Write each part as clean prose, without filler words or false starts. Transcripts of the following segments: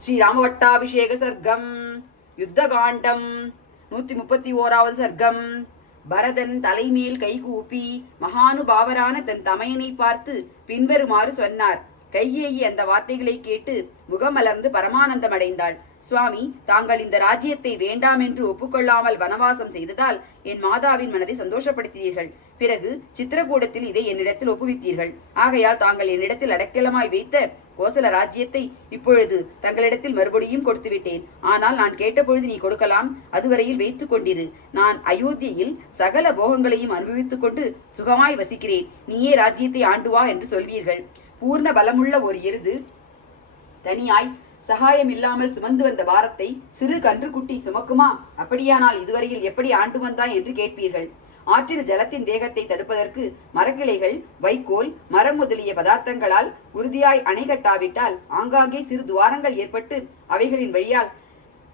ஸ்ரீராமவட்டாபிஷேக சர்க்கம் யுத்தகாண்டம் 131வது சர்க்கம். பரதன் தலைமேல் கைகூப்பி மகானுபாவரான தன் தமையனை பார்த்து பின்வருமாறு சொன்னார். கையேயி அந்த வார்த்தைகளை கேட்டு முகமலர்ந்து பரமானந்தம் அடைந்தாள். சுவாமி, தாங்கள் இந்த ராஜ்யத்தை வேண்டாம் என்று ஒப்புக்கொள்ளாமல் வனவாசம் செய்ததால் என் மாதாவின் மனதை சந்தோஷப்படுத்தினீர்கள். பிறகு சித்திரகூடத்தில் இதை என்னிடத்தில் ஒப்புவித்தீர்கள். ஆகையால் தாங்கள் என்னிடத்தில் அடைக்கலமாய் வைத்த கோசல ராஜ்யத்தை இப்பொழுது தங்களிடத்தில் மறுபடியும் கொடுத்து விட்டேன். ஆனால் நான் கேட்டபொழுது நீ கொடுக்கலாம், அதுவரையில் வைத்துக் கொண்டிரு. நான் அயோத்தியில் சகல போகங்களையும் அனுபவித்துக் கொண்டு சுகமாய் வசிக்கிறேன். நீயே ராஜ்யத்தை ஆண்டுவா என்று சொல்வீர்கள். பூர்ண பலமுள்ள ஒரு எருது தனியாய் சகாயம் இல்லாமல் சுமந்து வந்த பாரத்தை சிறு கன்றுக்குட்டி சுமக்குமா? அப்படியானால் இதுவரையில் எப்படி ஆண்டு வந்தாய் என்று கேட்பீர்கள். ஆற்றில் ஜலத்தின் வேகத்தை தடுப்பதற்கு மரக்கிளைகள், வைக்கோல், மரம் முதலிய பதார்த்தங்களால் உறுதியாய் அணை கட்டாவிட்டால் ஆங்காங்கே சிறு துவாரங்கள் ஏற்பட்டு அவைகளின் வழியால்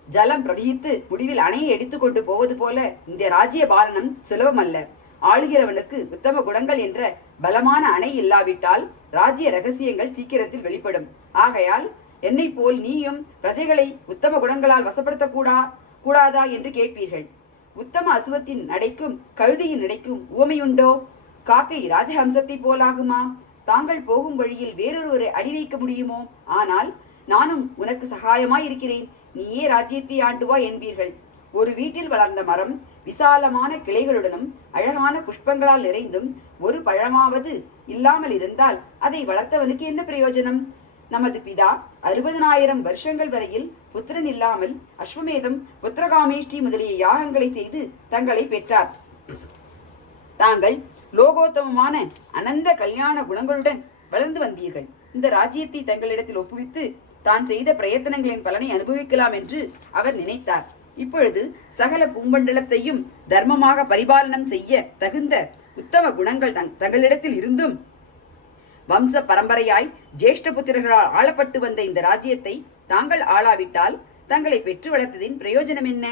ஜலம் பிரவகித்து முடிவில் அணையை எடுத்துக் கொண்டு போவது போல இந்த ராஜ்ய பாலனம் சுலபமல்ல. ஆளுகிறவனுக்கு உத்தம குணங்கள் என்ற பலமான அணை இல்லாவிட்டால் ராஜ்ய ரகசியங்கள் சீக்கிரத்தில் வெளிப்படும். ஆகையால் என்னை போல் நீயும் பிரஜைகளை உத்தம குணங்களால் வசப்படுத்தக்கூடாதா என்று கேட்பீர்கள். உத்தம அசுவத்தின் நடைக்கும் கழுதியின் நடைக்கும் உவமையுண்டோ? காக்கை ராஜஹம்சத்தை போலாகுமா? தாங்கள் போகும் வழியில் வேறொருவரை அடி வைக்க முடியுமோ? ஆனால் நானும் உனக்கு சகாயமாய் இருக்கிறேன், நீயே ராஜ்யத்தை ஆண்டுவா என்பீர்கள். ஒரு வீட்டில் வளர்ந்த மரம் விசாலமான கிளைகளுடனும் அழகான புஷ்பங்களால் நிறைந்தும் ஒரு பழமாவது இல்லாமல் இருந்தால் அதை வளர்த்தவனுக்கு என்ன பிரயோஜனம்? நமது பிதா 60,000 வருஷங்கள் வரையில் புத்திரன் இல்லாமல் அஸ்வமேதம், புத்திரகாமேஷ்டி முதலிய யாகங்களை செய்து தங்களை பெற்றார். தாங்கள் லோகோத்தமமான அனந்த கல்யாண குணங்களுடன் வளர்ந்து வந்தீர்கள். இந்த ராஜ்யத்தை தங்களிடத்தில் ஒப்புவித்து தான் செய்த பிரயத்தனங்களின் பலனை அனுபவிக்கலாம் என்று அவர் நினைத்தார். இப்பொழுது சகல பூமண்டலத்தையும் தர்மமாக பரிபாலனம் செய்ய தகுந்த உத்தம குணங்கள் தங்களிடத்தில் இருந்தும் வம்ச பரம்பரையாய் ஜேஷ்ட புத்திரர்களால் ஆளப்பட்டு வந்த இந்த ராஜ்யத்தை தாங்கள் ஆளாவிட்டால் தங்களை பெற்று வளர்த்ததின் பிரயோஜனம் என்ன?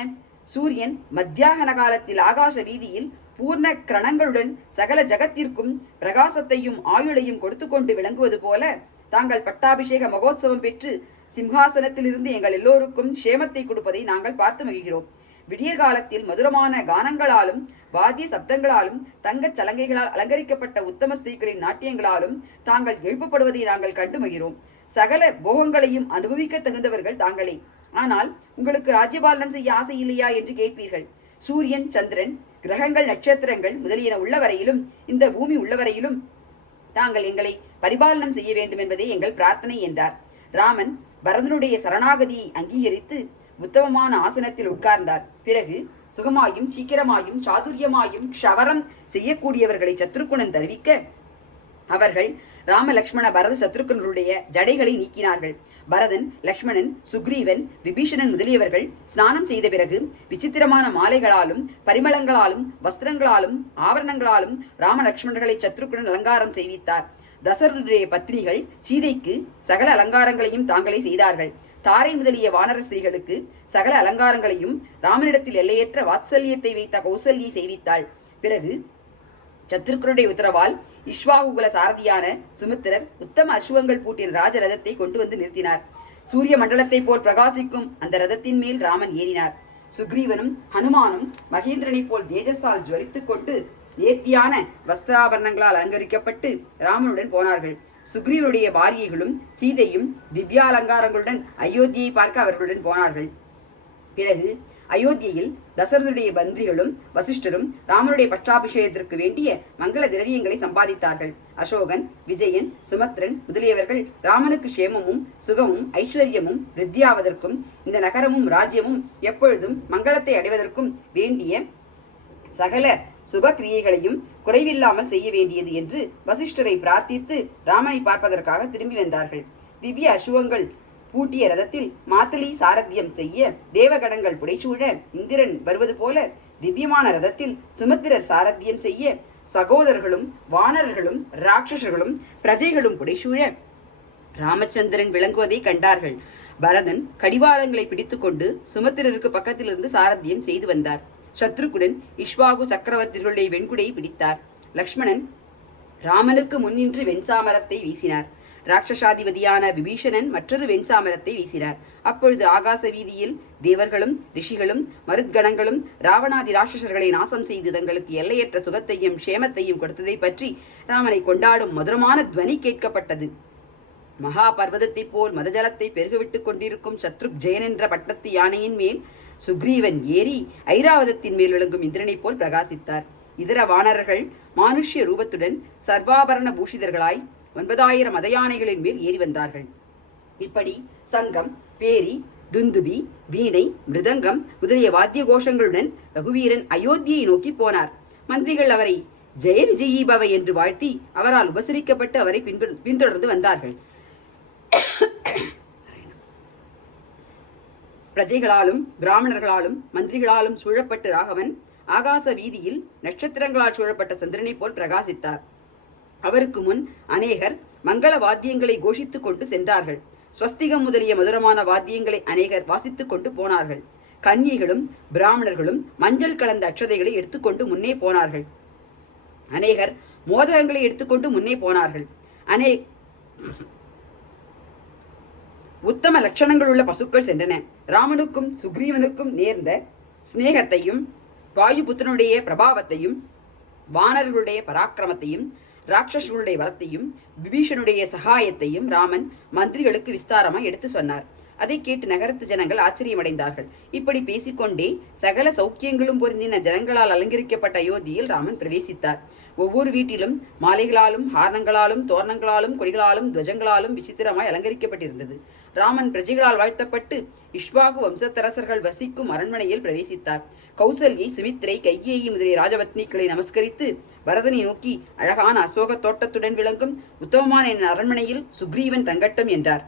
சூரியன் மத்தியாகன காலத்தில் ஆகாச வீதியில் பூர்ண கிரணங்களுடன் சகல ஜகத்திற்கும் பிரகாசத்தையும் ஆயுளையும் கொடுத்து கொண்டு விளங்குவது போல தாங்கள் பட்டாபிஷேக மகோத்சவம் பெற்று சிம்ஹாசனத்திலிருந்து எங்கள் எல்லோருக்கும் க்ஷேமத்தை கொடுப்பதை நாங்கள் பார்த்து மகிழ்கிறோம். விடியற் காலத்தில் மதுரமான கானங்களாலும் வாத்திய சப்தங்களாலும் தங்கச் சலங்கைகளால் அலங்கரிக்கப்பட்ட உத்தம ஸ்திரீகளின் நாட்டியங்களாலும் தாங்கள் எழுப்பப்படுவதை நாங்கள் கண்டு மகிழ்கிறோம். சகல போகங்களையும் அனுபவிக்க தகுந்தவர்கள் தாங்களே. ஆனால் உங்களுக்கு ராஜ்யபாலனம் செய்ய ஆசை இல்லையா என்று கேட்பீர்கள். சூரியன், சந்திரன், கிரகங்கள், நட்சத்திரங்கள் முதலியன உள்ளவரையிலும் இந்த பூமி உள்ளவரையிலும் தாங்கள் எங்களை பரிபாலனம் செய்ய வேண்டும் என்பதே எங்கள் பிரார்த்தனை என்றார். ராமன் பரதனுடைய சரணாகதியை அங்கீகரித்து உத்தமமான ஆசனத்தில் உட்கார்ந்தார். பிறகு சுகமாயும் சீக்கிரமாயும் சாதுரியமாயும் க்ஷவரம் செய்யக்கூடியவர்களை சத்ருகுணன் தெரிவிக்க அவர்கள் ராம லக்ஷ்மண பரத சத்ருகுணர்களுடைய ஜடைகளை நீக்கினார்கள். பரதன், லக்ஷ்மணன், சுக்ரீவன், விபீஷணன் முதலியவர்கள் ஸ்நானம் செய்த பிறகு விசித்திரமான மாலைகளாலும் பரிமளங்களாலும் வஸ்திரங்களாலும் ஆபரணங்களாலும் ராம லக்ஷ்மணர்களை சத்ருகுணன் அலங்காரம் செய்வித்தார். தசரனுடைய பத்னிகள் சீதைக்கு சகல அலங்காரங்களையும் தாங்களே செய்தார்கள். தாரை முதலிய வானர ஸ்திரீகளுக்கு சகல அலங்காரங்களையும் ராமனிடத்தில் எல்லையற்ற வாத்சல்யத்தை வைத்த கௌசல்யை செய்வித்தாள். பிறகு சத்ருக்கனுடைய உத்தரவால் இஷ்வாகுகுல சாரதியான சுமித்திரர் உத்தம அஸ்வங்கள் பூட்டிய ராஜ ரதத்தை கொண்டு வந்து நிறுத்தினார். சூரிய மண்டலத்தை போல் பிரகாசிக்கும் அந்த ரதத்தின் மேல் ராமன் ஏறினார். சுக்ரீவனும் ஹனுமானும் மகேந்திரனை போல் தேஜஸால் ஜுவலித்துக் கொண்டு நேர்த்தியான வஸ்திராபரணங்களால் அலங்கரிக்கப்பட்டு ராமனுடன் போனார்கள். சுக்ரீவனுடைய பாரியைகளும் சீதையும் திவ்யாலங்காரங்களுடன் அயோத்தியை பார்க்க அவர்களுடன் போனார்கள். பிறகு அயோத்தியில் தசரதுடைய மந்திரிகளும் வசிஷ்டரும் ராமனுடைய பட்டாபிஷேகத்திற்கு வேண்டிய மங்கள திரவியங்களை சம்பாதித்தார்கள். அசோகன், விஜயன், சுமத்ரன் முதலியவர்கள் ராமனுக்கு க்ஷேமமும் சுகமும் ஐஸ்வர்யமும் விருத்தியாவதற்கும் இந்த நகரமும் ராஜ்யமும் எப்பொழுதும் மங்களத்தை அடைவதற்கும் வேண்டிய சகல சுப கிரியைகளையும் குறைவில்லாமல் செய்ய வேண்டியது என்று வசிஷ்டரை பிரார்த்தித்து ராமனை பார்ப்பதற்காக திரும்பி வந்தார்கள். திவ்ய அசுவங்கள் பூட்டிய ரதத்தில் மாத்தலி சாரத்தியம் செய்ய தேவகணங்கள் புடைசூழ இந்திரன் வருவது போல திவ்யமான ரதத்தில் சுமித்திரர் சாரத்தியம் செய்ய சகோதரர்களும் வானரர்களும் ராட்சசர்களும் பிரஜைகளும் புடைசூழ ராமச்சந்திரன் விளங்குவதை கண்டார்கள். பரதன் கடிவாளங்களை பிடித்துக்கொண்டு சுமித்திரருக்கு பக்கத்திலிருந்து சாரத்தியம் செய்து வந்தார். சத்ருகுடன் இஷ்வாகு சக்கரவர்த்திகளுடைய வெண்குடையை பிடித்தார். லக்ஷ்மணன் ராமனுக்கு முன்னின்று வெண்சாமரத்தை வீசினார். ராட்சசாதிபதியான விபீஷணன் மற்றொரு வெண்சாமரத்தை வீசினார். அப்பொழுது ஆகாச வீதியில் தேவர்களும் ரிஷிகளும் மருத்கணங்களும் ராவணாதி ராட்சசர்களை நாசம் செய்து தங்களுக்கு எல்லையற்ற சுகத்தையும் க்ஷேமத்தையும் கொடுத்ததை பற்றி ராமனை கொண்டாடும் மதுரமான துவனி கேட்கப்பட்டது. மகா பர்வதத்தைப் போல் மதஜலத்தை பெருகுவிட்டுக் கொண்டிருக்கும் சத்ருக் ஜெயன் என்ற பட்டத்து யானையின் மேல் சுக்ரீவன் ஏறி ஐராவதத்தின் மேல் விளங்கும் இந்திரனைப் போல் பிரகாசித்தார். இதர வானரர்கள் மானுஷ்ய ரூபத்துடன் சர்வாபரண பூஷிதர்களாய் 9,000 மதயானைகளின் மேல் ஏறி வந்தார்கள். இப்படி சங்கம், பேரி, துந்துபி, வீணை, மிருதங்கம் முதலிய வாத்திய கோஷங்களுடன் ரகுவீரன் அயோத்தியை நோக்கி போனார். மந்திரிகள் அவரை ஜெய விஜயீபவ என்று வாழ்த்தி அவரால் உபசரிக்கப்பட்டு அவரை பின்தொடர்ந்து வந்தார்கள். பிரஜைகளாலும் பிராமணர்களாலும் மந்திரிகளாலும் சூழப்பட்டு ராகவன் ஆகாச வீதியில் நட்சத்திரங்களால் சூழப்பட்ட சந்திரனை போல் பிரகாசித்தார். அவருக்கு முன் அநேகர் மங்கள வாத்தியங்களை கோஷித்துக் கொண்டு சென்றார்கள். ஸ்வஸ்திகம் முதலிய மதுரமான வாத்தியங்களை அநேகர் வாசித்துக் கொண்டு போனார்கள். கன்னிகளும் பிராமணர்களும் மஞ்சள் கலந்த அட்சதைகளை எடுத்துக்கொண்டு முன்னே போனார்கள். அநேகர் மோதகங்களை எடுத்துக்கொண்டு முன்னே போனார்கள். உத்தம லட்சணங்கள் உள்ள பசுக்கள் சென்றன. ராமனுக்கும் சுக்ரீவனுக்கும் நேர்ந்த சிநேகத்தையும் வாயுபுத்திரனுடைய பிரபாவத்தையும் வானர்களுடைய பராக்கிரமத்தையும் ராட்சசர்களுடைய வரத்தையும் விபீஷனுடைய சகாயத்தையும் ராமன் மந்திரிகளுக்கு விஸ்தாரமாய் எடுத்து சொன்னார். அதை கேட்டு நகரத்து ஜனங்கள் ஆச்சரியமடைந்தார்கள். இப்படி பேசிக்கொண்டே சகல சௌக்கியங்களும் பொருந்தின ஜனங்களால் அலங்கரிக்கப்பட்ட அயோத்தியில் ராமன் பிரவேசித்தார். ஒவ்வொரு வீட்டிலும் மாலைகளாலும் ஹாரணங்களாலும் தோரணங்களாலும் கொடிகளாலும் துவஜங்களாலும் விசித்திரமாய் அலங்கரிக்கப்பட்டிருந்தது. ராமன் பிரஜைகளால் வாழ்த்தப்பட்டு இஷ்வாகு வம்சத்தரசர்கள் வசிக்கும் அரண்மனையில் பிரவேசித்தார். கௌசல்யை, சுமித்ரை, கைகேயி முதலிய ராஜபத்னிகளை நமஸ்கரித்து பரதனை நோக்கி, அழகான அசோக தோட்டத்துடன் விளங்கும் உத்தமமான என் அரண்மனையில் சுக்ரீவன் தங்கட்டும் என்றார்.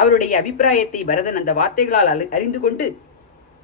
அவருடைய அபிப்பிராயத்தை பரதன் அந்த வார்த்தைகளால் அறிந்து கொண்டு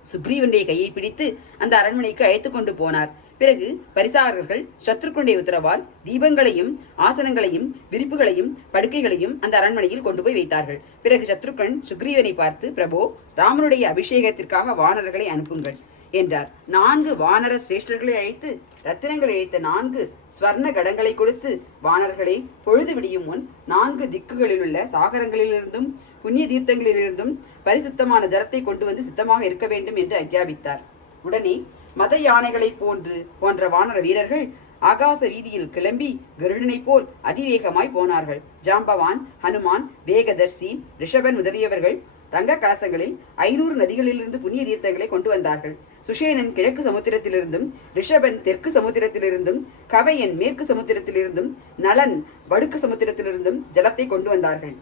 சுக்ரீவனுடைய கையை பிடித்து அந்த அரண்மனைக்கு அழைத்துக் கொண்டு போனார். பிறகு பரிசாரர்கள் சத்ருக்குடைய உத்தரவால் தீபங்களையும் ஆசனங்களையும் விரிப்புகளையும் படுக்கைகளையும் அந்த அரண்மனையில் கொண்டு போய் வைத்தார்கள். பிறகு சத்ருக்கன் சுக்ரீவனை பார்த்து, பிரபோ, ராமனுடைய அபிஷேகத்திற்காக வானரர்களை அனுப்புங்கள் என்றார். 4 வானர சிரேஷ்டர்களை அழைத்து ரத்தினங்களை அழைத்த 4 ஸ்வர்ண கடங்களை கொடுத்து, வானர்களை பொழுது விடியும் முன் 4 திக்குகளிலுள்ள சாகரங்களிலிருந்தும் புண்ணிய தீர்த்தங்களிலிருந்தும் பரிசுத்தமான ஜலத்தை கொண்டு வந்து சித்தமாக இருக்க வேண்டும் என்று ஆக்ஞாபித்தார். உடனே மத யானைகளை போன்ற வானர வீரர்கள் ஆகாச வீதியில் கிளம்பி கருடனைப் போல் அதிவேகமாய் போனார்கள். ஜாம்பவான், ஹனுமான், வேகதர்சி, ரிஷபன் முதலியவர்கள் தங்க கலசங்களில் 500 நதிகளிலிருந்து புண்ணிய தீர்த்தங்களை கொண்டு வந்தார்கள். சுஷேனன் கிழக்கு சமுத்திரத்திலிருந்தும், ரிஷபன் தெற்கு சமுத்திரத்திலிருந்தும், கவையன் மேற்கு சமுத்திரத்திலிருந்தும், நலன் வடுக்கு சமுத்திரத்திலிருந்தும் ஜலத்தை கொண்டு வந்தார்கள்.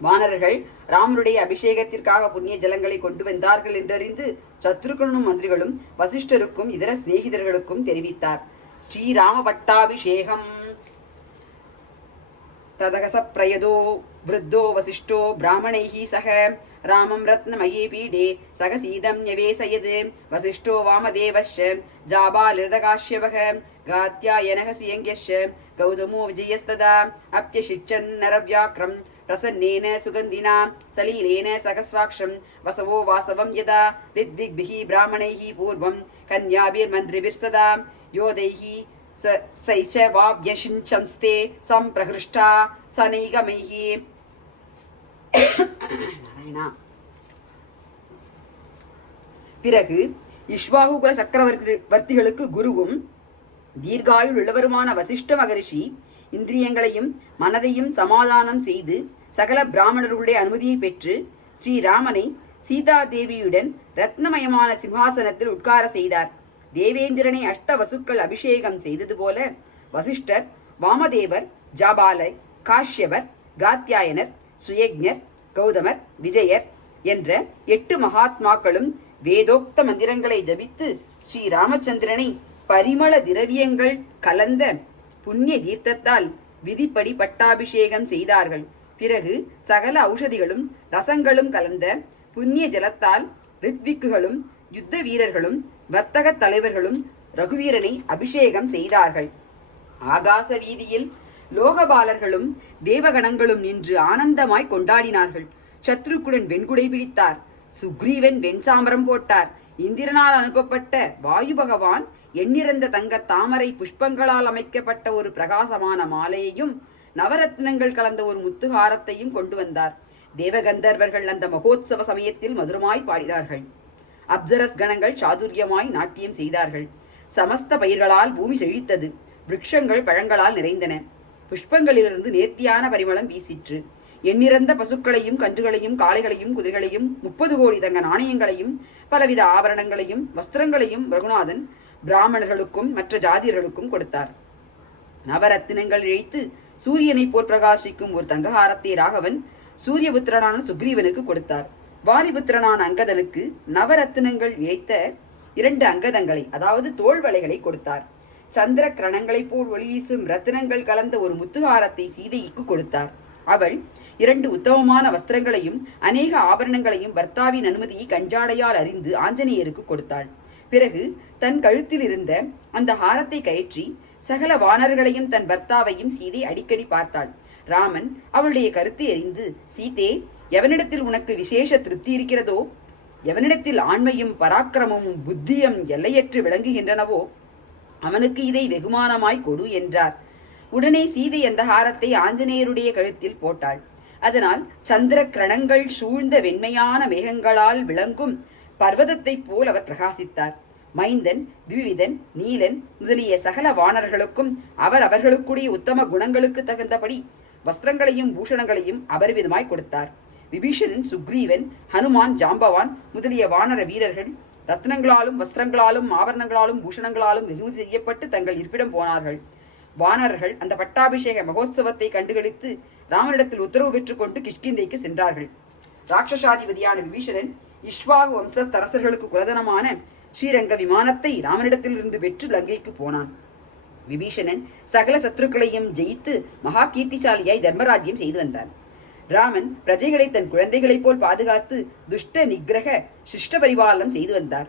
வானரர்கள் ராமனுடைய அபிஷேகத்திற்காக புண்ணிய ஜலங்களை கொண்டு வந்தார்கள் என்றறிந்து சத்ருகனும் மந்திரிகளும் வசிஷ்டருக்கும் இதர சிநேகிதர்களுக்கும் தெரிவித்தார். ஸ்ரீராம பட்டாபிஷேகம் ததகச பிரயதோ விருத்தோ வசிஷ்டோ பிராமணைஹி சக ராமம் ரத்னமயே பீடே சகசீதம் யவேசயத் வசிஷ்டோ வாமதேவஸ்ய ஜாபாலிரதகாஷ்யபக காத்யாயனக சுயங்கியஸ்ய கௌதமோ விஜயஸ்ததா அப்யசிச்சன் நரவ்யாக்ரம் பிரசன்னேன சுகந்தினா சலீலேன சகஸ்ராட்சம் வசவோ வாசவம் யதா ரித்விக்பிஹி பிராமணைஹி பூர்வம் கன்யாபிர்மந்திரிபிர்சதா யோதைஹி சைச்ச வாப்யசிஞ்சம்ஸ்தே சம்பிரகிருஷ்டா சனைகமைஹி. பிறகு இஷ்வாகுகுல சக்கரவர்த்திகளுக்கு குருவும் தீர்காயுள் உள்ளவருமான வசிஷ்ட மகரிஷி இந்திரியங்களையும் மனதையும் சமாதானம் செய்து சகல பிராமணர்களுடைய அனுமதியை பெற்று ஸ்ரீராமனை சீதாதேவியுடன் ரத்னமயமான சிம்ஹாசனத்தில் உட்கார செய்தார். தேவேந்திரனை அஷ்டவசுக்கள் அபிஷேகம் செய்தது போல வசிஷ்டர், வாமதேவர், ஜாபாலை, காஷ்யபர், காத்யாயனர், சுயக்ஞர், கௌதமர், விஜயர் என்ற 8 மகாத்மாக்களும் வேதோக்த மந்திரங்களை ஜபித்து ஸ்ரீராமச்சந்திரனை பரிமள திரவியங்கள் கலந்த புண்ணிய தீர்த்தத்தால் விதிப்படி பட்டாபிஷேகம் செய்தார்கள். பிறகு சகல ஔஷதிகளும் ரசங்களும் கலந்த புண்ணிய ஜலத்தால் ரித்விக்குகளும் யுத்த வீரர்களும் வர்த்தக தலைவர்களும் ரகுவீரனை அபிஷேகம் செய்தார்கள். ஆகாச வீதியில் லோகபாலர்களும் தேவகணங்களும் நின்று ஆனந்தமாய் கொண்டாடினார்கள். சத்ருக்குடன் வெண்குடை பிடித்தார். சுக்ரீவன் வெண்சாமரம் போட்டார். இந்திரனால் அனுப்பப்பட்ட வாயு பகவான் எண்ணிறந்த தங்க தாமரை புஷ்பங்களால் அமைக்கப்பட்ட ஒரு பிரகாசமான மாலையையும் நவரத்னங்கள் கலந்த ஒரு முத்துஹாரத்தையும் கொண்டு வந்தார். தேவகந்தர்வர்கள் அந்த மகோத்சவ சமயத்தில் மதுரமாய் பாடினார்கள். அப்சரஸ் கணங்கள் சாதுரியமாய் நாட்டியம் செய்தார்கள். சமஸ்த பயிர்களால் பூமி செழித்தது. விருட்சங்கள் பழங்களால் நிறைந்தன. புஷ்பங்களிலிருந்து நேர்த்தியான பரிமளம் வீசிற்று. எண்ணிறந்த பசுக்களையும் கன்றுகளையும் காளைகளையும் குதிரைகளையும் 30 கோடி தங்க நாணயங்களையும் பலவித ஆபரணங்களையும் வஸ்திரங்களையும் ரகுநாதன் பிராமணர்களுக்கும் மற்ற ஜாதியர்களுக்கும் கொடுத்தார். நவரத்தினங்கள் இழைத்து சூரியனைப் போல் பிரகாசிக்கும் ஒரு தங்கஹாரத்தை ராகவன் சூரியபுத்திரனான சுக்ரீவனுக்கு கொடுத்தார். வாலிபுத்திரனான அங்கதனுக்கு நவரத்தினங்கள் இழைத்த 2 அங்கதங்களை, அதாவது தோள்வளைகளை கொடுத்தார். சந்திர கிரணங்களைப் போல் ஒளி வீசும் ரத்தினங்கள் கலந்த ஒரு முத்துஹாரத்தை சீதைக்கு கொடுத்தார். அவள் 2 உத்தமமான வஸ்திரங்களையும் அநேக ஆபரணங்களையும் பர்த்தாவின் அனுமதியை கஞ்சாடையால் அறிந்து ஆஞ்சநேயருக்கு கொடுத்தாள். பிறகு தன் கழுத்தில் இருந்த அந்த ஹாரத்தை கயற்றி சகல வானர்களையும் தன் பர்த்தாவையும் சீதை அடிக்கடி பார்த்தாள். ராமன் அவளுடைய கருத்தை அறிந்து, சீதே, எவனிடத்தில் உனக்கு விசேஷ திருப்தி இருக்கிறதோ, எவனிடத்தில் ஆண்மையும் பராக்கிரமும் புத்தியும் எல்லையற்று விளங்குகின்றனவோ அவனுக்கு இதை வெகுமானமாய் கொடு என்றார். உடனே சீதை அந்த ஹாரத்தை ஆஞ்சநேயருடைய கழுத்தில் போட்டாள். அதனால் சந்திர கிரணங்கள் சூழ்ந்த வெண்மையான மேகங்களால் விளங்கும் பர்வதத்தைப் போல் அவர் பிரகாசித்தார். மைந்தன், திவிவிதன், நீலன் முதலிய சகல வானர்களுக்கும் அவர்களுக்குடைய உத்தம குணங்களுக்கு தகுந்தபடி வஸ்திரங்களையும் பூஷணங்களையும் அபரிவிதமாய் கொடுத்தார். விபீஷணன், சுக்ரீவன், ஹனுமான், ஜாம்பவான் முதலிய வானர வீரர்கள் ரத்னங்களாலும் வஸ்திரங்களாலும் ஆபரணங்களாலும் பூஷணங்களாலும் வெகுமதி செய்யப்பட்டு தங்கள் இருப்பிடம் போனார்கள். வானர்கள் அந்த பட்டாபிஷேக மகோத்சவத்தை கண்டுகளித்து ராமனிடத்தில் உத்தரவு பெற்றுக்கொண்டு கிஷ்கிந்தைக்கு சென்றார்கள். ராட்சசாதிபதியான விபீஷணன் இஷ்வாகு வம்சத்தரசர்களுக்கு குலதனமான ஸ்ரீரங்க விமானத்தை ராமனிடத்திலிருந்து பெற்று லங்கைக்கு போனான். விபீஷணன் சகல சத்ருக்களையும் ஜெயித்து மகா கீர்த்திசாலியாய் தர்மராஜ்யம் செய்து வந்தான். ராமன் பிரஜைகளை தன் குழந்தைகளைப் போல் பாதுகாத்து துஷ்ட நிகிரக சிஷ்ட பரிபாலனம் செய்து வந்தார்.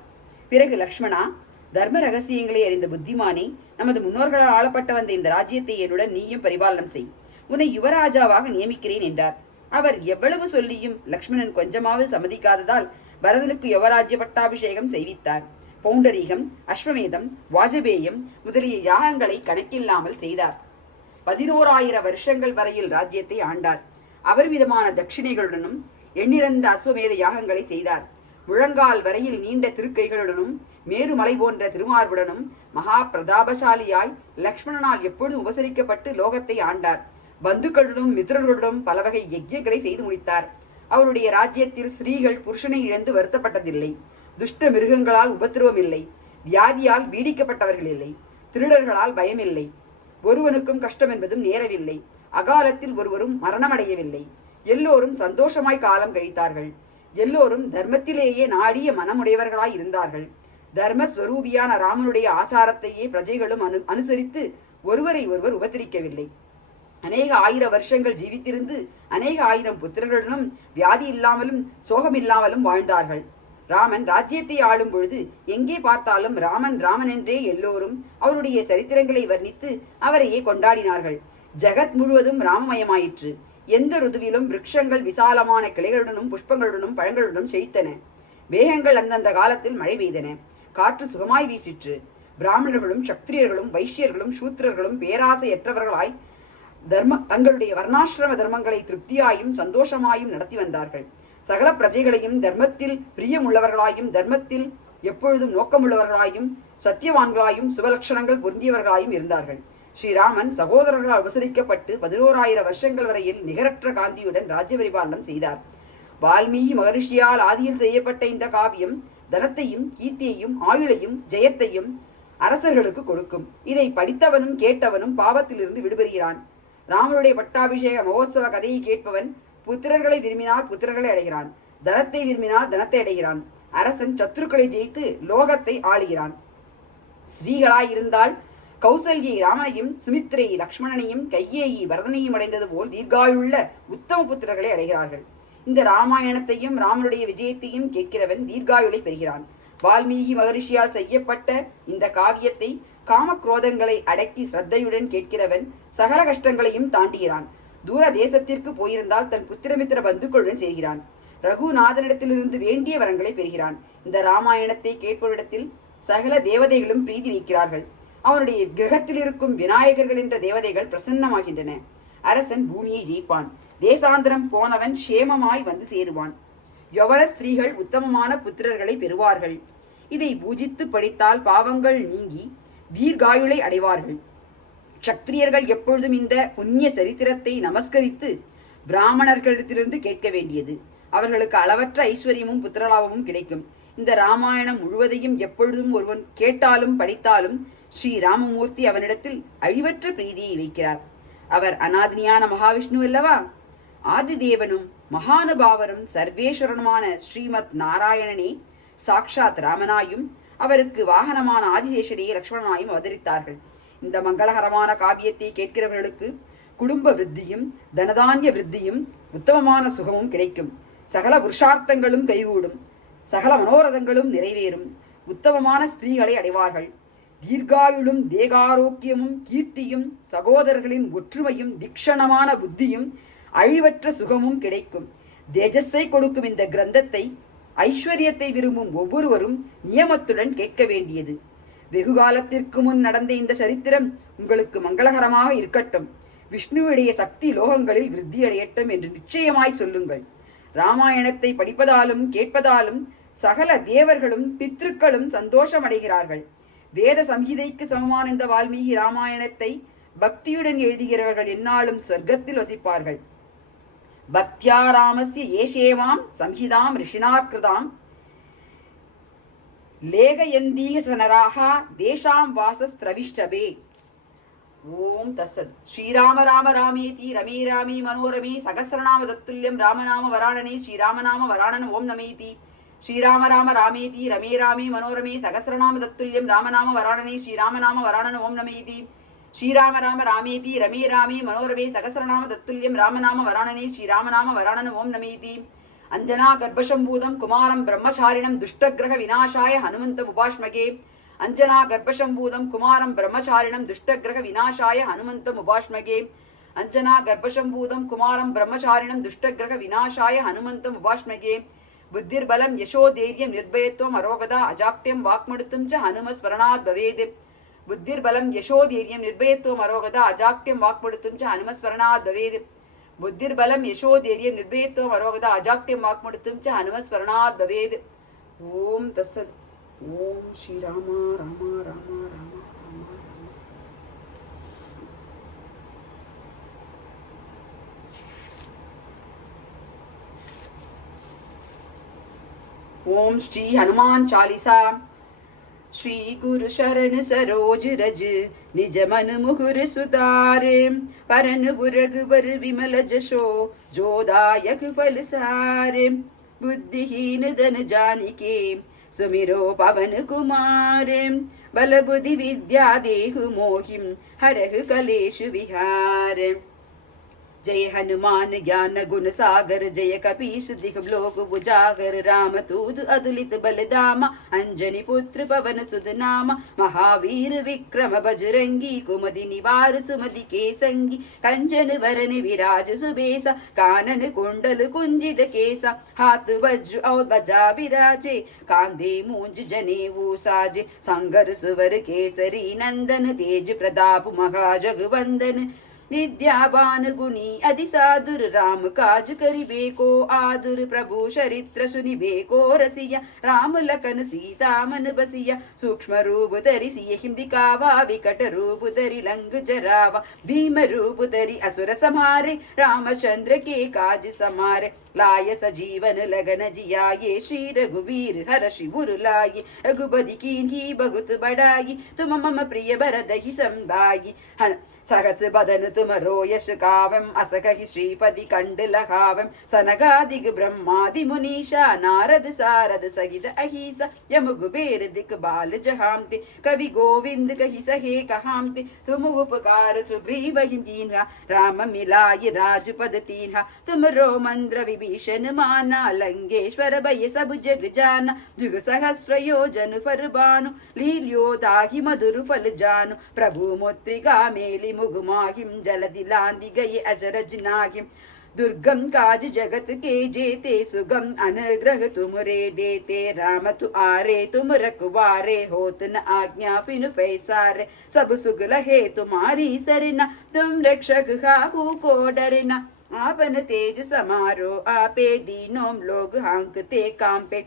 பிறகு லக்ஷ்மணா, தர்ம ரகசியங்களை அறிந்த புத்திமானே, நமது முன்னோர்களால் ஆளப்பட்ட வந்த இந்த ராஜ்யத்தை என்னுடன் நீயும் பரிபாலனம் செய். உன்னை யுவராஜாவாக நியமிக்கிறேன் என்றார். அவர் எவ்வளவு சொல்லியும் லக்ஷ்மணன் கொஞ்சமாவது சம்மதிக்காததால் பரதனுக்கு யுவராஜ்ய பட்டாபிஷேகம் செய்வித்தார். பௌண்டரீகம், அஸ்வமேதம், வாஜபேயம் முதலிய யாகங்களை கணக்கில்லாமல் செய்தார். 11,000 வருஷங்கள் வரையில் ராஜ்யத்தை ஆண்டார். அவர் விதமான தட்சிணைகளுடனும் எண்ணிறந்த அஸ்வமேத யாகங்களை செய்தார். முழங்கால் வரையில் நீண்ட திருக்கைகளுடனும் மேருமலை போன்ற திருமார்புடனும் மகா பிரதாபசாலியாய் லக்ஷ்மணனால் எப்பொழுதும் உபசரிக்கப்பட்டு லோகத்தை ஆண்டார். பந்துக்களுடனும் மித்திரர்களுடனும் பல வகை யஜ்யங்களை செய்து முடித்தார். அவருடைய ராஜ்யத்தில் ஸ்திரீகள் புருஷனை இழந்து வருத்தப்பட்டதில்லை. துஷ்ட மிருகங்களால் உபத்திரவம் இல்லை. வியாதியால் பீடிக்கப்பட்டவர்கள் இல்லை. திருடர்களால் பயமில்லை. ஒருவனுக்கும் கஷ்டம் என்பதும் நேரவில்லை. அகாலத்தில் ஒருவரும் மரணமடையவில்லை. எல்லோரும் சந்தோஷமாய் காலம் கழித்தார்கள். எல்லோரும் தர்மத்திலேயே நாடிய மனமுடையவர்களாய் இருந்தார்கள். தர்மஸ்வரூபியான ராமனுடைய ஆச்சாரத்தையே பிரஜைகளும் அனுசரித்து ஒருவரை ஒருவர் உபத்திரிக்கவில்லை. அநேக 1000 வருஷங்கள் ஜீவித்திருந்து அநேக 1000 புத்திரர்களுடனும் வியாதி இல்லாமலும் சோகமில்லாமலும் வாழ்ந்தார்கள். ராமன் ராஜ்யத்தை ஆளும் பொழுது எங்கே பார்த்தாலும் ராமன் ராமன் என்றே எல்லோரும் அவருடைய சரித்திரங்களை வர்ணித்து அவரையே கொண்டாடினார்கள். ஜகத் முழுவதும் ராமமயமாயிற்று. எந்த ருதுவிலும் விருட்சங்கள் விசாலமான கிளைகளுடனும் புஷ்பங்களுடனும் பழங்களுடனும் செழித்தன. வேகங்கள் அந்தந்த காலத்தில் மழை பெய்தன. காற்று சுகமாய் வீசிற்று. பிராமணர்களும் சத்திரியர்களும் வைஷ்யர்களும் சூத்திரர்களும் பேராசையற்றவர்களாய் தங்களுடைய வர்ணாசிரம தர்மங்களை திருப்தியாயும் சந்தோஷமாயும் நடத்தி வந்தார்கள். சகல பிரஜைகளையும் தர்மத்தில் பிரியமுள்ளவர்களாயும் தர்மத்தில் எப்பொழுதும் நோக்கமுள்ளவர்களாயும் சத்தியவான்களாயும் சுபலட்சணங்கள் பொருந்தியவர்களாயும் இருந்தார்கள். ஸ்ரீராமன் சகோதரர்களால் உபசரிக்கப்பட்டு 11,000 வருஷங்கள் வரையில் நிகரற்ற காந்தியுடன் ராஜ்ய பரிபாலனம் செய்தார். வால்மீகி மகரிஷியால் ஆதியில் செய்யப்பட்ட இந்த காவியம் தனத்தையும் கீர்த்தியையும் ஆயுளையும் ஜெயத்தையும் அரசர்களுக்கு கொடுக்கும். இதை படித்தவனும் கேட்டவனும் பாவத்திலிருந்து விடுபடுகிறான். ராமனுடைய பட்டாபிஷேக மகோத்சவ கதையை கேட்பவன் புத்திரர்களை விரும்பினால் புத்திரர்களை அடைகிறான். தனத்தை விரும்பினால் தனத்தை அடைகிறான். அரசன் சத்துருக்களை ஜெயித்து லோகத்தை ஆளுகிறான். ஸ்ரீகளாயிருந்தால் கௌசல்யை ராமனையும் சுமித்ரை லக்ஷ்மணனையும் கையேயி பரதனையும் அடைந்தது போல் தீர்காயுள்ள உத்தம புத்திரர்களை அடைகிறார்கள். இந்த ராமாயணத்தையும் ராமனுடைய விஜயத்தையும் கேட்கிறவன் தீர்காயுளை பெறுகிறான். வால்மீகி மகரிஷியால் செய்யப்பட்ட இந்த காவியத்தை காமக்ரோதங்களை அடக்கி ஸ்ரத்தையுடன் கேட்கிறவன் சகல கஷ்டங்களையும் தாண்டுகிறான். தூர தேசத்திற்கு போயிருந்தால் தன் புத்திரமித்திர பந்துக்களுடன் சேர்கிறான். ரகுநாதனிடத்திலிருந்து வேண்டிய வரங்களை பெறுகிறான். இந்த ராமாயணத்தை கேட்பவரிடத்தில் சகல தேவதைகளும் பிரீதி வைக்கிறார்கள். அவனுடைய கிரகத்தில் இருக்கும் விநாயகர்கள் என்ற தேவதைகள் பிரசன்னமாகின்றன. அரசன் பூமியை ஜெயிப்பான். தேசாந்திரம் போனவன் க்ஷேமமாய் வந்து சேருவான். யவன ஸ்திரீகள் உத்தமமான புத்திரர்களை பெறுவார்கள். இதை பூஜித்து படித்தால் பாவங்கள் நீங்கி தீர்காயுளை அடைவார்கள். க்ஷத்திரியர்கள் எப்பொழுதும் இந்த புண்ணிய சரித்திரத்தை நமஸ்கரித்து பிராமணர்களிடத்திலிருந்து கேட்க வேண்டியது. அவர்களுக்கு அளவற்ற ஐஸ்வர்யமும் புத்திரலாபமும் கிடைக்கும். இந்த ராமாயணம் முழுவதையும் எப்பொழுதும் ஒருவன் கேட்டாலும் படித்தாலும் ஸ்ரீ ராமமூர்த்தி அவனிடத்தில் அழிவற்ற பிரீதியை வைக்கிறார். அவர் அநாதினியான மகாவிஷ்ணு அல்லவா? ஆதிதேவனும் மகானுபாவரும் சர்வேஸ்வரனுமான ஸ்ரீமத் நாராயணனே சாக்ஷாத் ராமனாயும் அவருக்கு வாகனமான ஆதிசேஷனையே லக்ஷ்மணனாயும் அவதரித்தார்கள். இந்த மங்களகரமான காவியத்தை கேட்கிறவர்களுக்கு குடும்ப விருத்தியும் தனதானிய விருத்தியும் உத்தமமான சுகமும் கிடைக்கும். சகல புருஷார்த்தங்களும் கைகூடும். சகல மனோரதங்களும் நிறைவேறும். உத்தமமான ஸ்திரீகளை அடைவார்கள். தீர்காயுளும் தேகாரோக்கியமும் கீர்த்தியும் சகோதரர்களின் ஒற்றுமையும் திக்ஷணமான புத்தியும் அழிவற்ற சுகமும் கிடைக்கும். தேஜஸை கொடுக்கும் இந்த கிரந்தத்தை ஐஸ்வர்யத்தை விரும்பும் ஒவ்வொருவரும் நியமத்துடன் கேட்க வேண்டியது. வெகு காலத்திற்கு முன் நடந்த இந்த சரித்திரம் உங்களுக்கு மங்களகரமாக இருக்கட்டும். விஷ்ணுவுடைய சக்தி லோகங்களில் விருத்தியடையட்டும் என்று நிச்சயமாய் சொல்லுங்கள். ராமாயணத்தை படிப்பதாலும் கேட்பதாலும் சகல தேவர்களும் பித்ருக்களும் சந்தோஷமடைகிறார்கள். வேத சம்ஹிதைக்கு சமமான இந்த வால்மீகி ராமாயணத்தை பக்தியுடன் எழுதுகிறவர்கள் எந்நாளும் சொர்க்கத்தில் வசிப்பார்கள். பக்தியா ராமஸ்ய ஏஷேவாம் சம்ஹிதாம் ரிஷினாக்கிருதாம் லேகயந்தீக சனராகா தேஷாம் வாசஸ்திரவிஷ்டபே. ஓம் தஸ்ஸத். ஸ்ரீராம ராம ராமேதி ரமே ராமே மனோரமே சகஸ்ரநாம தத்துல்யம் ராமநாம வராணனே ஸ்ரீராமநாம வராணன ஓம் நமேதி. ஸ்ரீராம ராம ராமேதி ரமே ராமே மனோரமே சகஸ்ரநாம தத்துல்யம் ராமநாம வராணனே ஸ்ரீராமநாம வராணன ஓம் நமேதி. ஸ்ரீராம ராம ராமேதி ரமே ராமே மனோரமே சகஸ்ரநாம தத்துல்யம் ராமநாம வராணனே ஸ்ரீராமநாம வராணன ஓம் நமேதி. அஞ்சனா கர்ப்பசம்பூதம் குமாரம் பிரம்மச்சாரிணம் துஷ்டகிரக விநாசாய ஹனுமந்தம் உபாஷ்மகே. அஞ்சனா கர்ப்பசம்பூதம் குமாரம் பிரம்மச்சாரிணம் துஷ்டகிரக விநாசாய ஹனுமந்தம் உபாஷ்மகே. அஞ்சனா கர்ப்பசம்பூதம் குமாரம் பிரம்மச்சாரிணம் துஷ்டகிரக விநாசாய ஹனுமந்தம் உபாஷ்மகே. புத்திர்பலம் யசோதைரியம் நிர்பயத்துவம் அரோகதா அஜாக்டியம் வாக்மடுத்தும் ச ஹனுமஸ்மரணாத் பவேத். புத்திர்பலம் யசோதைரியம் நிர்பயத்துவம் அரோகதா அஜாக்டியம் வாக்மடுத்தும் ச ஹனுமஸ்மரணாத் பவேத். புத்திர்பலம் யசோதைரியம் நிர்பயத்துவம் அரோகதா அஜாக்டியம் வாக்மடுத்தும் ச ஹனுமஸ்மரணாத் பவேத். ஓம் தஸ்ஸத். ஓம் ஸ்ரீராமா ராமா ராமா ராமா ராமா ராமா. ஓம் ஸ்ரீ ஹனுமான் சாலிசா. श्री गुरु शरण सरोज रज निज मन मुहुर सुतारे परन बुरग बर विमल जशो जोदायक फल सारे बुद्धिहीन धन जानिके सुमिरो पवन कुमारे बल बुद्धि विद्या देहु मोहिम हरह कलेश विहार. जय हनुमान ज्ञान गुण सागर जय कपीश दिग्लोक बुजागर राम दूत अतुलित बलधामा अंजनी पुत्र पवन सुत नामा महावीर विक्रम बजरंगी कुमति निवार सुमति के संगी कंचन वरन विराज सुबेसा कानन कुंडल कुंजित केसा हाथ वज्र और ध्वजा विराजे कांधे मूंज जनेऊ साजे संगर सुवर केसरी नंदन तेज प्रताप महाजगवंदन निद्यावान गुणी अधिसाधुर राम काज करिबेको आदुर प्रभु चरित्र सुनिबेको रसिया राम लखन सीता मन बसिया सूक्ष्म रूप धरि सियहिं दिखावा विकट रूप धरि लंग जरावा भीम रूप धरि असुर संहारे रामचंद्र के काज समारे लाय सजीवन लगन जियाये श्री रघुवीर हर्षि उर लाये रघुपति कीन्ही बहुत बड़ाई तुम मम प्रिय भरदहि संभाई सहस बदन तुमरो यश काव्यम असकहि श्रीपति कंड लखावम सनगादिग ब्रह्मादि मुनीषा नारद सारद सहित अहिसा यम कुबेर दिक्बाल जहामते कवि गोविंद कहि सहे कहामते तुम उपकार सुग्रीवहिं कीन्हा राम मिलाय राजपद तीन्हा तुमरो मंत्र विभीषण माना लंकेश्वर भय सब जग जाना जुग सहस्र योजन पर बानु लील्यो ताहि मधुर फल जानु प्रभु मुद्रिका मेलि मुगुमाहिम जलदि लांदि गए अजरज नागिम दुर्गम काज जगत के जेते सुगम अनुग्रह तुमरे देते राम तु आरे तुम रखवारे होत न आज्ञा पिनु पैसारे सब सुगल है तुम्हारी सरना तुम रक्षक खाहू को डरना आपन तेज समारो आपे दीनों लोग हांकते कांपे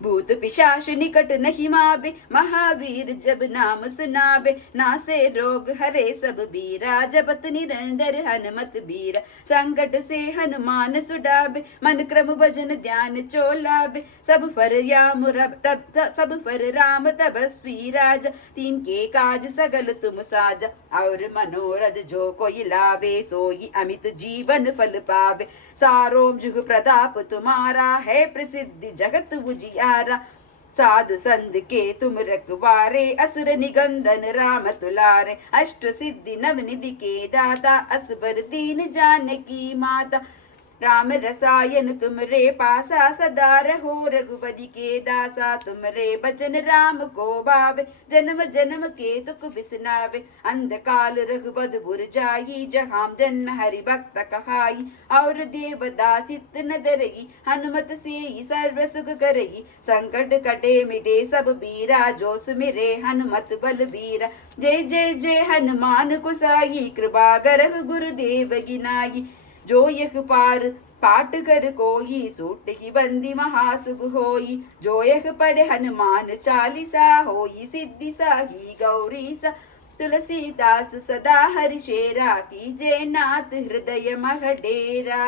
भूत पिशाच निकट नहीं मावे महावीर जब नाम सुनावे नासे रोग हरे सब बीरा जपत निरंतर हनुमत बीरा संकट से हनुमान सुडावे मन क्रम भजन ध्यान चोलावे सब पर राम तपस्वी राजा तीन के काज सगल तुम साजा और मनोरथ जो कोई लावे सोई अमित जीवन फल पावे सारोम जुग प्रताप तुम्हारा है प्रसिद्ध जगत उजियारा साधु संत के तुम रखवारे असुर निगंदन राम तुलारे अष्ट सिद्धि नवनिधि के दाता असबर दीन जानकी माता राम रसायन तुम रे पासा सदा रहो रघुपति के दासा तुम रे बचन राम को भावे जन्म जन्म के तुक बिसनावे अंधकाल रघुपत पुर जाई जहाँ जन्म हरि भक्त कहाई और देवदा चित्त न डरई हनुमत से सर्व सुख करई संकट कटे मिटे सब बीरा जो सुमिरे हनुमत बल बीरा जय जय जय हनुमान कुसाई कृपा करह गुरुदेव गिनाई जो यक पार पाठ कर कोई सूट की बंदी महासुख होई जो यक पढ़े हनुमान चालीसा होई सिद्धि साही गौरी सा तुलसीदास सदा हरि शेरा की जय नाथ हृदय मह डेरा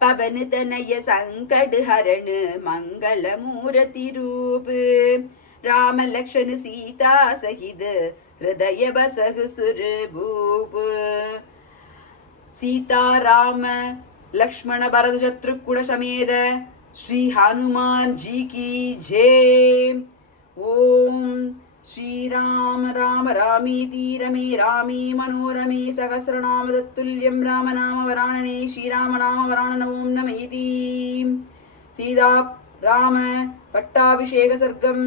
पवन तनय संकट हरण मंगल मूर्ति रूप राम लक्ष्मण सीता सहित हृदय बसह सुर भूप सीता राम लक्ष्मण भरत शत्रुघ्न समेत श्री हनुमान जी की जय। ओम श्री राम राम रामीति रमे रामे मनोरमे सहस्रनाम तत्तुल्यं राम नाम वराणने श्रीराम नाम वराणन ओम नमः सीता राम पट्टाभिषेक सर्गम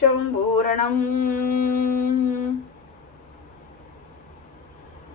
शंभूरणम्।